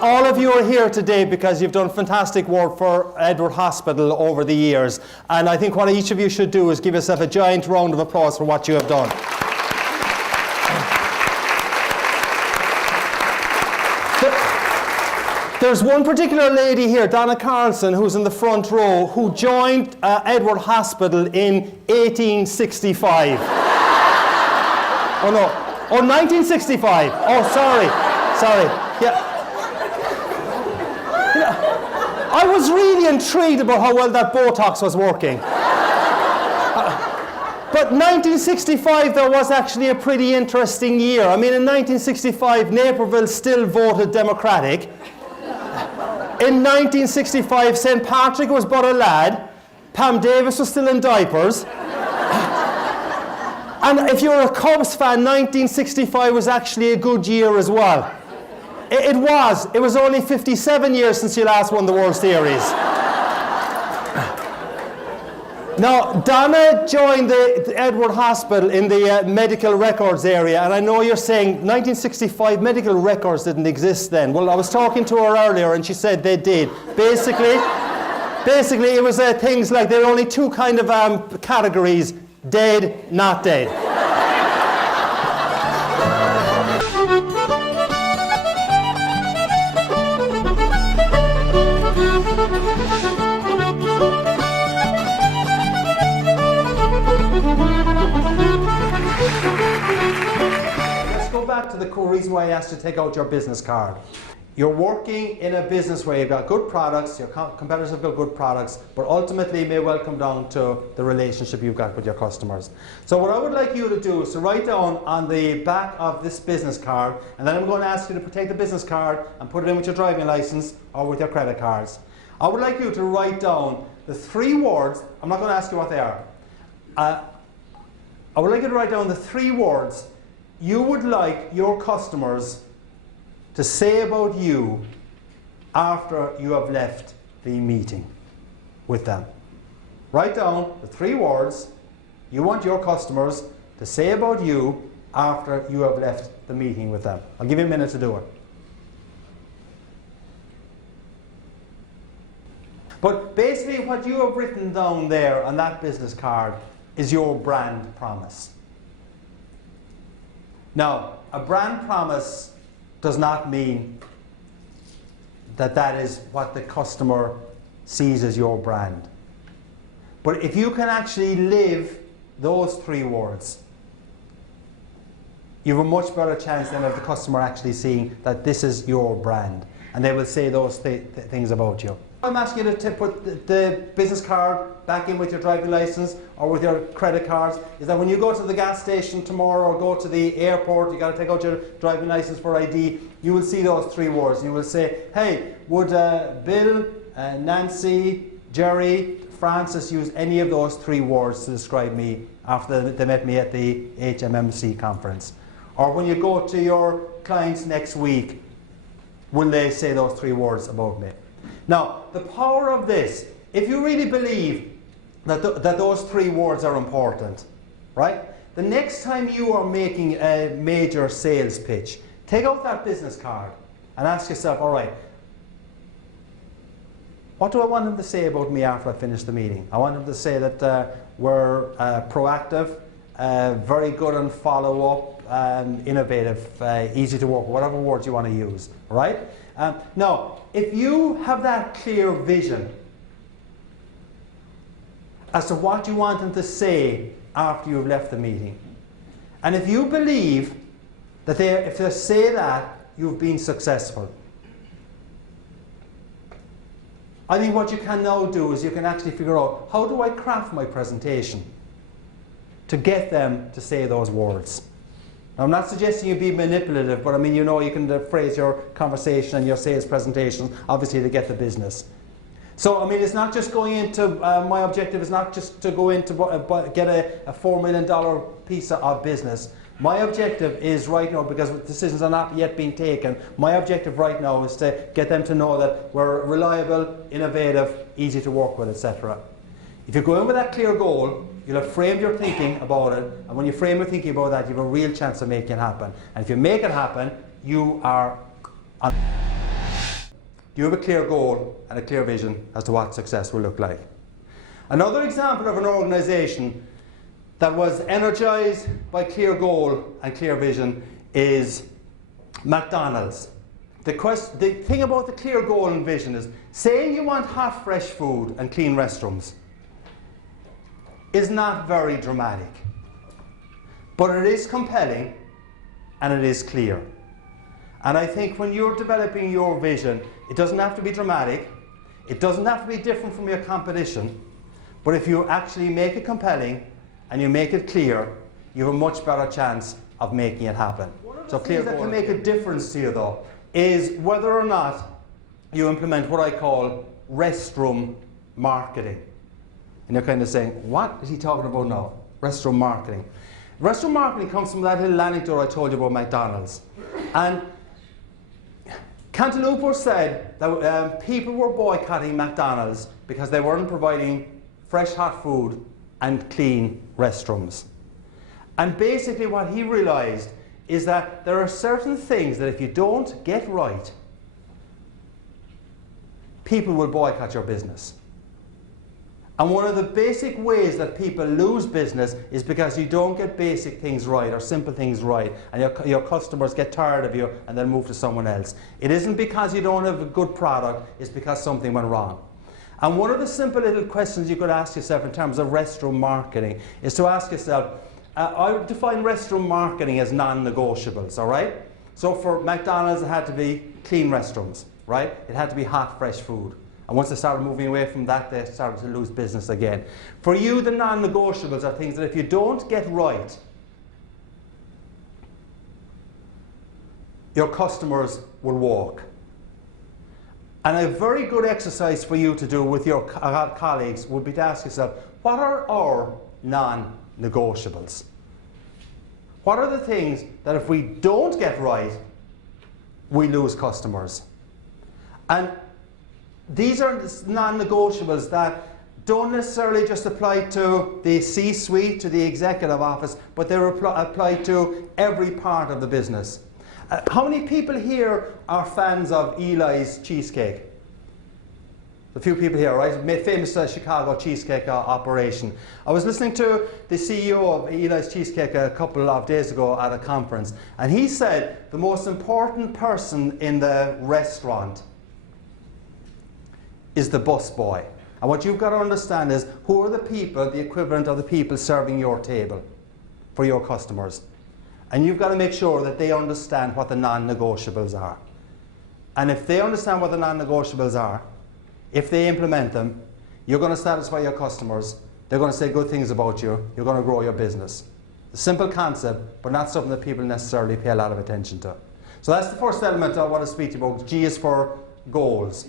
All of you are here today because you've done fantastic work for Edward Hospital over the years. And I think what each of you should do is give yourself a giant round of applause for what you have done. There's one particular lady here, Donna Carlson, who's in the front row, who joined Edward Hospital in 1865. Oh no, oh 1965. Oh sorry, yeah. I was really intrigued about how well that Botox was working. But 1965, though, was actually a pretty interesting year. I mean, in 1965, Naperville still voted Democratic. In 1965, St. Patrick was but a lad. Pam Davis was still in diapers. And if you're a Cubs fan, 1965 was actually a good year as well. It was only 57 years since you last won the World Series. Now, Donna joined the Edward Hospital in the medical records area, and I know you're saying 1965 medical records didn't exist then. Well, I was talking to her earlier and she said they did. Basically it was things like there are only two kind of categories: dead, not dead. To the core reason why I asked you to take out your business card. You're working in a business where you've got good products, your competitors have got good products, but ultimately it may well come down to the relationship you've got with your customers. So what I would like you to do is to write down on the back of this business card, and then I'm going to ask you to take the business card and put it in with your driving license or with your credit cards. I would like you to write down the 3 words. I'm not going to ask you what they are. I would like you to write down the 3 words you would like your customers to say about you after you have left the meeting with them. Write down the 3 words you want your customers to say about you after you have left the meeting with them. I'll give you a minute to do it. But basically what you have written down there on that business card is your brand promise. Now, a brand promise does not mean that that is what the customer sees as your brand. But if you can actually live those 3 words, you have a much better chance than of the customer actually seeing that this is your brand. And they will say those things about you. I'm asking you to put the business card back in with your driving license or with your credit cards, is that when you go to the gas station tomorrow or go to the airport, you got to take out your driving license for ID, you will see those 3 words. You will say, hey, would Bill, Nancy, Jerry, Francis use any of those 3 words to describe me after they met me at the HMMC conference? Or when you go to your clients next week, will they say those 3 words about me? Now, the power of this, if you really believe that those 3 words are important, right? The next time you are making a major sales pitch, take out that business card and ask yourself, all right, what do I want them to say about me after I finish the meeting? I want them to say that we're proactive, very good on follow-up, innovative, easy to work with, whatever words you want to use, right? Now, if you have that clear vision as to what you want them to say after you've left the meeting, and if you believe that if they say that, you've been successful, I think what you can now do is you can actually figure out, how do I craft my presentation to get them to say those words? Now, I'm not suggesting you be manipulative, but I mean, you know, you can phrase your conversation and your sales presentations, obviously, to get the business. So, I mean, it's not just going into, my objective is not just to go into get a $4 million piece of business. My objective is right now, because decisions are not yet being taken, my objective right now is to get them to know that we're reliable, innovative, easy to work with, etc. If you go in with that clear goal, you'll have framed your thinking about it, and when you frame your thinking about that, you have a real chance of making it happen. And if you make it happen, you have a clear goal and a clear vision as to what success will look like. Another example of an organization that was energized by clear goal and clear vision is McDonald's. The thing about the clear goal and vision is saying you want hot, fresh food and clean restrooms is not very dramatic, but it is compelling and it is clear. And I think when you're developing your vision, it doesn't have to be dramatic, it doesn't have to be different from your competition, but if you actually make it compelling and you make it clear, you have a much better chance of making it happen. So clear that can make a difference to you though is whether or not you implement what I call restroom marketing. And you're kind of saying, what is he talking about now? Restroom marketing. Restroom marketing comes from that little anecdote I told you about McDonald's. And Cantaloupe said that people were boycotting McDonald's because they weren't providing fresh hot food and clean restrooms. And basically what he realized is that there are certain things that if you don't get right, people will boycott your business. And one of the basic ways that people lose business is because you don't get basic things right or simple things right, and your customers get tired of you and then move to someone else. It isn't because you don't have a good product, it's because something went wrong. And one of the simple little questions you could ask yourself in terms of restroom marketing is to ask yourself, I would define restroom marketing as non-negotiables, all right? So for McDonald's, it had to be clean restrooms, right? It had to be hot, fresh food. And once they started moving away from that, they started to lose business again. For you, the non-negotiables are things that if you don't get right, your customers will walk. And a very good exercise for you to do with your colleagues would be to ask yourself, what are our non-negotiables? What are the things that if we don't get right, we lose customers? And these are non-negotiables that don't necessarily just apply to the C-suite, to the executive office, but they apply to every part of the business. How many people here are fans of Eli's cheesecake? A few people here, right? Famous Chicago cheesecake operation. I was listening to the CEO of Eli's Cheesecake a couple of days ago at a conference, and he said the most important person in the restaurant is the busboy. And what you've got to understand is who are the people, the equivalent of the people serving your table for your customers. And you've got to make sure that they understand what the non-negotiables are. And if they understand what the non-negotiables are, if they implement them, you're going to satisfy your customers, they're going to say good things about you, you're going to grow your business. A simple concept, but not something that people necessarily pay a lot of attention to. So that's the first element I want to speak to you about. G is for goals.